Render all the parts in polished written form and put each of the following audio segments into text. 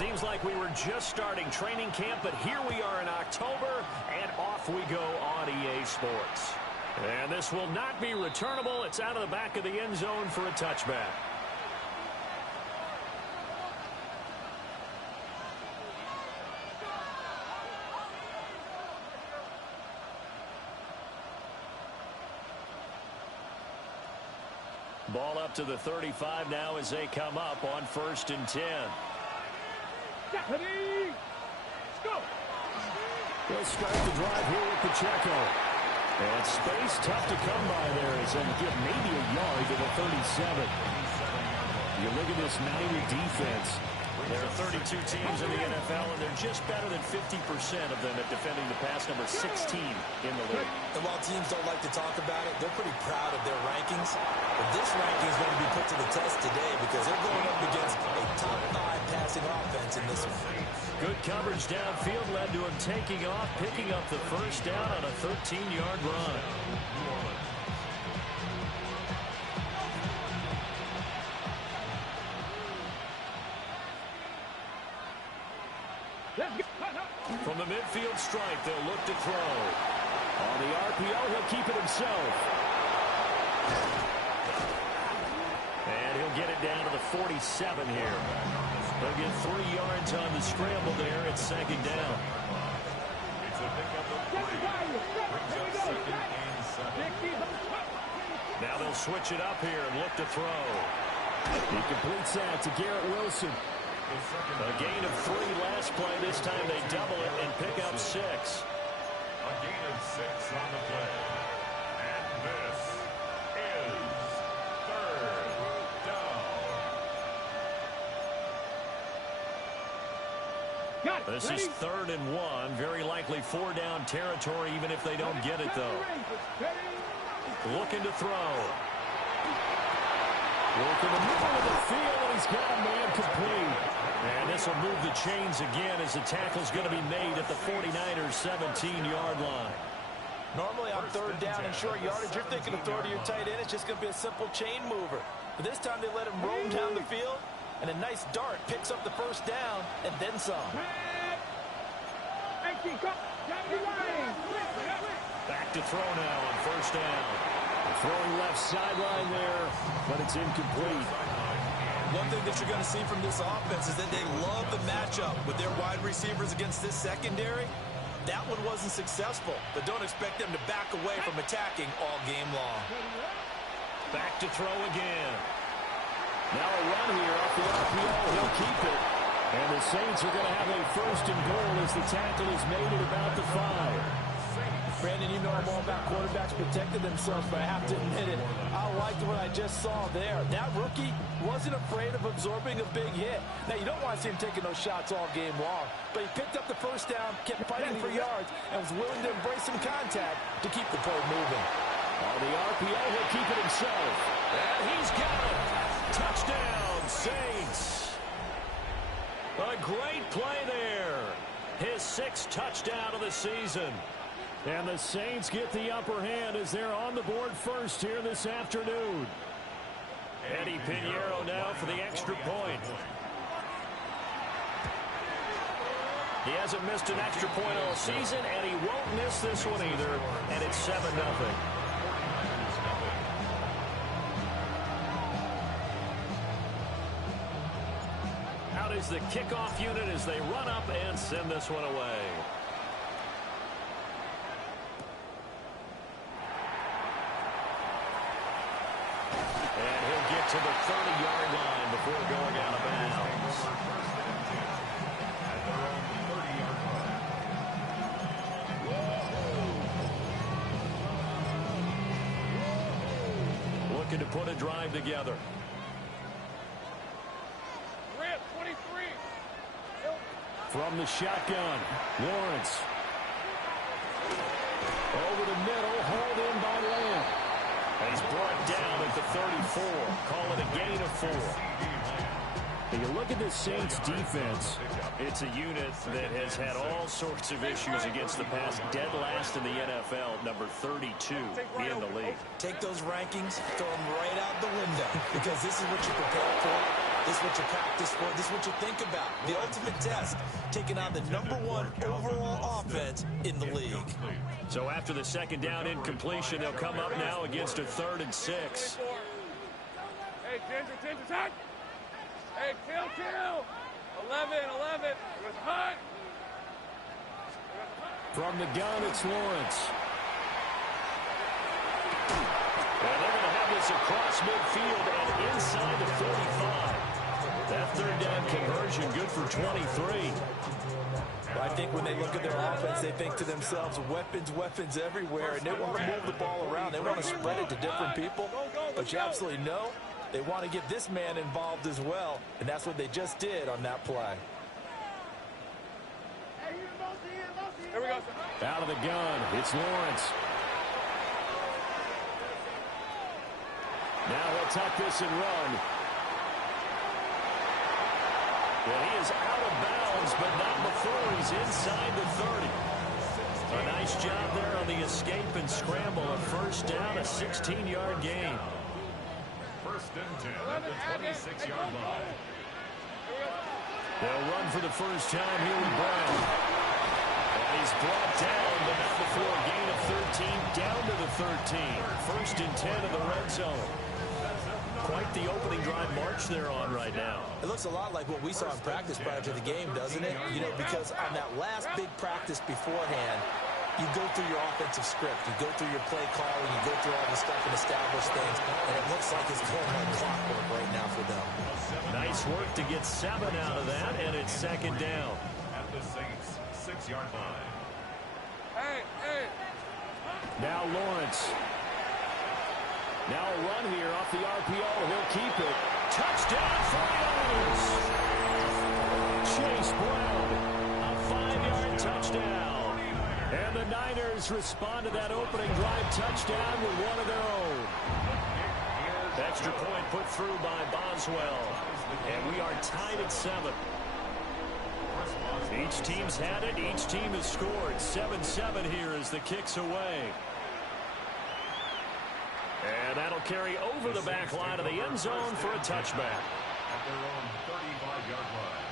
Seems like we were just starting training camp, but here we are in October, and off we go on EA Sports. And this will not be returnable. It's out of the back of the end zone for a touchback. Ball up to the 35 now as they come up on 1st and 10. Let's go. They'll start the drive here with Pacheco. And space tough to come by there as they get maybe a yard to the 37. You look at this Niner defense. There are 32 teams in the NFL, and they're just better than 50% of them at defending the pass, number 16 in the league. And while teams don't like to talk about it, they're pretty proud of their rankings. But this ranking is going to be put to the test today because they're going up against a top 5 passing offense in this one. Good coverage downfield led to him taking off, picking up the first down on a 13-yard run. From the midfield stripe, they'll look to throw. On the RPO, he'll keep it himself. And he'll get it down to the 47 here. They'll get 3 yards on the scramble there. It's 2nd down. Now they'll switch it up here and look to throw. He completes that to Garrett Wilson. A gain of 3 last play. This time they double it and pick up 6. A gain of 6 on the play. And this is 3rd down. This is 3rd and 1. Very likely 4-down territory, even if they don't get it, though. Looking to throw. Work in the middle of the field, and he's got a man complete. And this will move the chains again as the tackle's going to be made at the 49ers' 17-yard line. Normally on 3rd down and short yardage, you're thinking of throw to your tight end. It's just going to be a simple chain mover. But this time they let him roam down the field, and a nice dart picks up the 1st down and then some. Back to throw now on 1st down. Throwing left sideline there, but it's incomplete. One thing that you're going to see from this offense is that they love the matchup with their wide receivers against this secondary. That one wasn't successful, but don't expect them to back away from attacking all game long. Back to throw again. Now a run here off the RPO. He'll keep it. And the Saints are going to have a 1st and goal as the tackle is made at about the 5. Brandon, you know I'm all about quarterbacks protecting themselves, but I have to admit it, I liked what I just saw there. That rookie wasn't afraid of absorbing a big hit. Now, you don't want to see him taking those shots all game long, but he picked up the 1st down, kept fighting for yards, and was willing to embrace some contact to keep the play moving. On the RPO, he'll keep it himself. And he's got it. Touchdown, Saints. A great play there. His 6th touchdown of the season. And the Saints get the upper hand as they're on the board first here this afternoon. Eddie Pinheiro now for the extra point. He hasn't missed an extra point all season, and he won't miss this one either. And it's 7-0. Out is the kickoff unit as they run up and send this one away. And he'll get to the 30-yard line before going out of bounds. At their own 30-yard line. Looking to put a drive together. From the shotgun, Lawrence. Over the middle, hauled in by Lamb. And he's brought down at the 34. Call it a gain of 4. When you look at this Saints defense, it's a unit that has had all sorts of issues against the pass. Dead last in the NFL, number 32 in the league. Take those rankings, throw them right out the window, because this is what you prepare for. This is what you practice for. This is what you think about. The ultimate test, taking on the #1 overall offense in the league. So after the second down incompletion, they'll come up now against a 3rd and 6. Hey, Ginger, touch. Hey, kill. 11. It was hot. From the gun, it's Lawrence. And they're going to have this across midfield and inside the 45. That 3rd down conversion good for 23. I think when they look at their offense, they think to themselves, weapons everywhere, and they want to move the ball around. They want to spread it to different people, but you absolutely know they want to get this man involved as well, and that's what they just did on that play. Here we go. Out of the gun, it's Lawrence. Now he'll tuck this and run. Well, he is out of bounds, but not before he's inside the 30. A nice job there on the escape and scramble. A 1st down, a 16-yard gain. 1st and 10 at the 26-yard line. They'll run for the first time here with Brown. And he's brought down, but not before a gain of 13, down to the 13. 1st and 10 in the red zone. Quite the opening drive march they're on right now. It looks a lot like what we saw in practice prior to the game, doesn't it? You know, because on that last big practice beforehand, you go through your offensive script, you go through your play calling, you go through all the stuff and establish things, and it looks like it's going like clockwork right now for them. Nice work to get 7 out of that, and it's 2nd down. At the Saints' 6-yard line. Hey. Now Lawrence. Now a run here off the RPO. He'll keep it. Touchdown 49ers. Chase Brown. A 5-yard touchdown. And the Niners respond to that opening drive touchdown with one of their own. Extra point put through by Boswell. And we are tied at 7. Each team's had it. Each team has scored. 7-7 here as the kick's away. And that'll carry over the back line of the end zone for a touchback. At their own 35-yard line.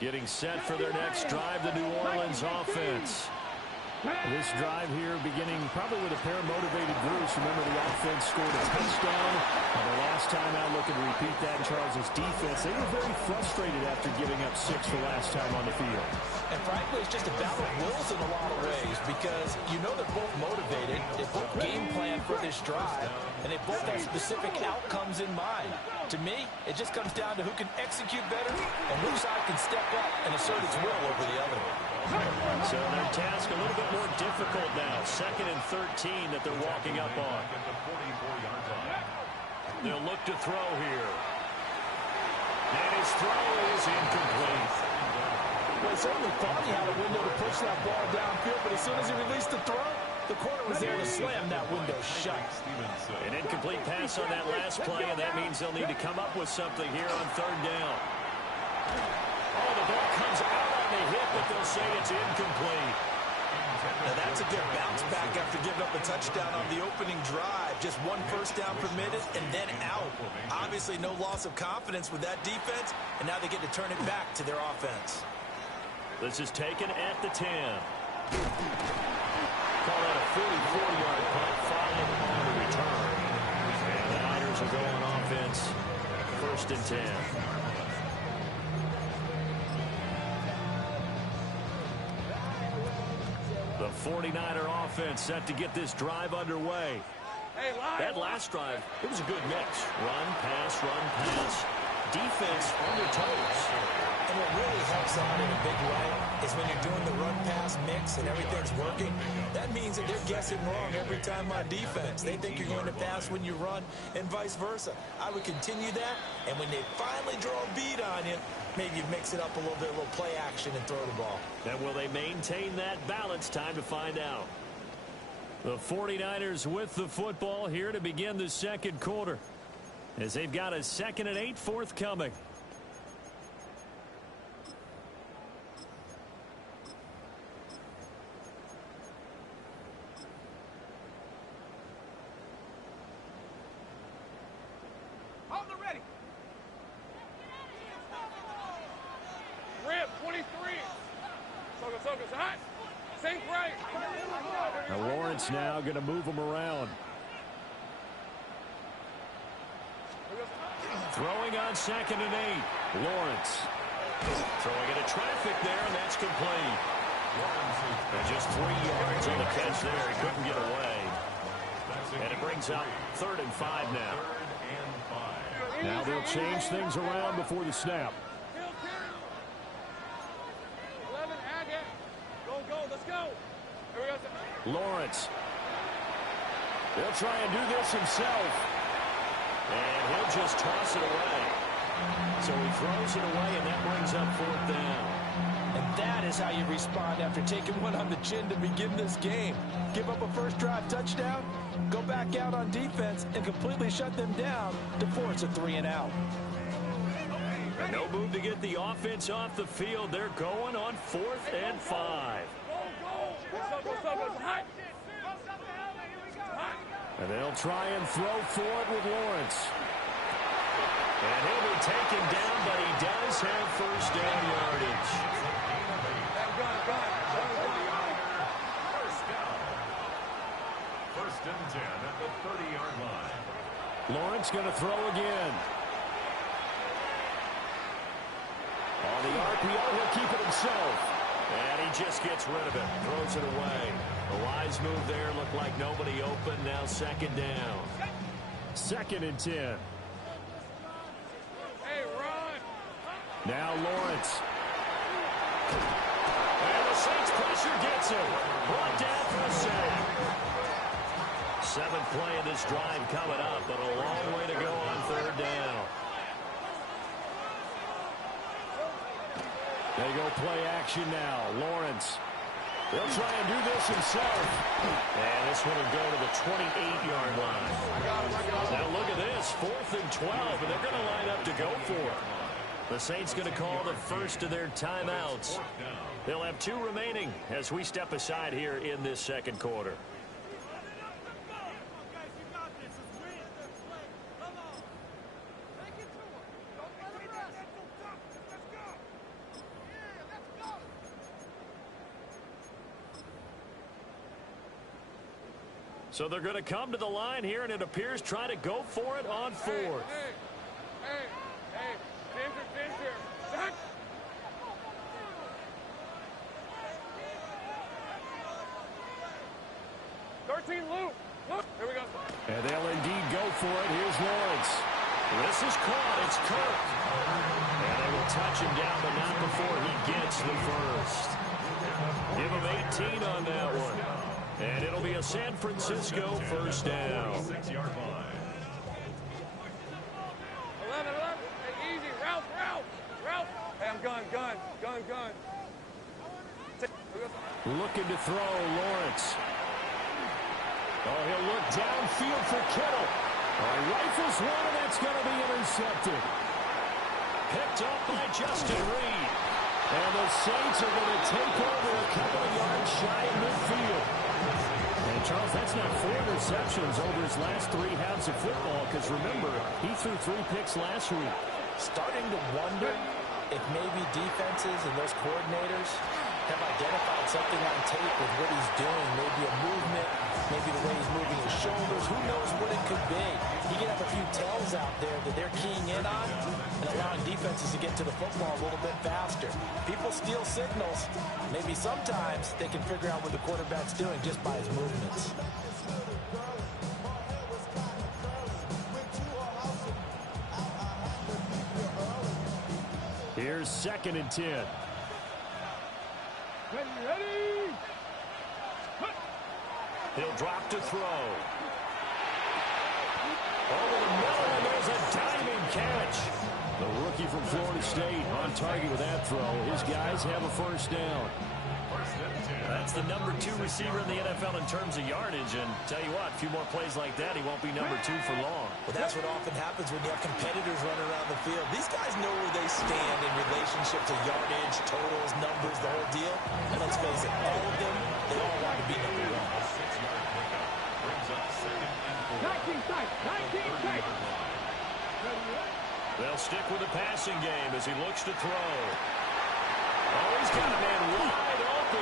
Getting set for their next drive, the New Orleans offense. This drive here beginning probably with a pair of motivated groups. Remember, the offense scored a touchdown. And the last time out, looking to repeat that in Charles' defense. They were very frustrated after giving up 6 the last time on the field. And frankly, it's just a battle of wills in a lot of ways because you know they're both motivated. They both game plan for this drive, and they both have specific outcomes in mind. To me, it just comes down to who can execute better and whose side can step up and assert its will over the other. So their task a little bit more difficult now. 2nd and 13 that they're walking up on. At the 44-yard line. They'll look to throw here. And his throw is incomplete. Well, he certainly thought he had a window to push that ball downfield, but as soon as he released the throw, the corner was there to slam that window shut. An incomplete pass on that last play, and that means they'll need to come up with something here on 3rd down. Oh, the ball comes out on the hit, but they'll say it's incomplete. Now that's a good bounce back after giving up a touchdown on the opening drive. Just 1 first down permitted and then out. Obviously no loss of confidence with that defense, and now they get to turn it back to their offense. This is taken at the 10. Call that a 44-yard punt followed on the return. And the Niners will go on offense. 1st and 10. The 49er offense set to get this drive underway. That last drive, it was a good mix. Run, pass. Defense on their toes. And what really helps out in a big way is when you're doing the run-pass mix and everything's working, that means that they're guessing wrong every time on defense. They think you're going to pass when you run and vice versa. I would continue that, and when they finally draw a bead on you, maybe you mix it up a little bit, a little play action and throw the ball. And will they maintain that balance? Time to find out. The 49ers with the football here to begin the 2nd quarter, as they've got a 2nd and 8 forthcoming. focus. Hot. Sink right. Now Lawrence now going to move him around. Throwing on 2nd and 8. Lawrence. Throwing into traffic there, and that's complete. And just 3 yards on the catch there. He couldn't get away. And it brings up 3rd and 5 now. Now they'll change things around before the snap. 11, Agate. Go, let's go. Here we go. Lawrence. He'll try and do this himself. And he'll just toss it away. So he throws it away, and that brings up 4th down. And that is how you respond after taking one on the chin to begin this game. Give up a first drive touchdown, go back out on defense, and completely shut them down to force a 3 and out. And no move to get the offense off the field. They're going on 4th and 5. And they'll try and throw for it with Lawrence. And he'll be taken down, but he does have first down yardage. First and 10 at the 30-yard line. Lawrence going to throw again. On the RPO, he'll keep it himself. And he just gets rid of it, throws it away. A wise move there, looked like nobody open. Now 2nd down. 2nd and 10. Hey, run. Now Lawrence. And the Saints pressure gets him. Brought down for a sack. 7th play of this drive coming up, but a long way to go on 3rd down. They go play action now. Lawrence. They'll try and do this himself. And this one will go to the 28-yard line. Now look at this. 4th and 12, and they're going to line up to go for it. The Saints going to call the first of their timeouts. They'll have 2 remaining as we step aside here in this 2nd quarter. So they're going to come to the line here, and it appears try to go for it on 4th. Hey. Ginger. Back. 13, Luke. Here we go. And they'll indeed go for it. Here's Lawrence. This is caught. It's Kirk. And they will touch him down, but not before he gets the first. Give him 18 on that one. And it'll be a San Francisco first down. 6-yard line. 11. Hey, easy. Ralph. Hey, I'm gun. Looking to throw, Lawrence. Oh, he'll look downfield for Kittle. Oh, rifles one, and that's going to be intercepted. Picked up by Justin Reed. And the Saints are going to take over a couple of yards shy of midfield. And Charles, that's not 4 interceptions over his last 3 halves of football, because remember, he threw 3 picks last week. Starting to wonder if maybe defenses and those coordinators have identified something on tape with what he's doing. Maybe a movement, maybe the way he's moving his shoulders. Who knows what it could be? He can have a few tells out there that they're keying in on and allowing defenses to get to the football a little bit faster. People steal signals. Maybe sometimes they can figure out what the quarterback's doing just by his movements. Here's 2nd and 10. Ready. He'll drop to throw. Over the middle, and there's a diving catch. The rookie from Florida State on target with that throw. His guys have a first down. That's the number 2 receiver in the NFL in terms of yardage. And tell you what, a few more plays like that, he won't be number 2 for long. Well, that's what often happens when you have competitors running around the field. These guys know where they stand in relationship to yardage, totals, numbers, the whole deal. And let's face it, all of them, they all want to be number 1. 19 tight. They'll stick with the passing game as he looks to throw. Oh, he's got a man wide open.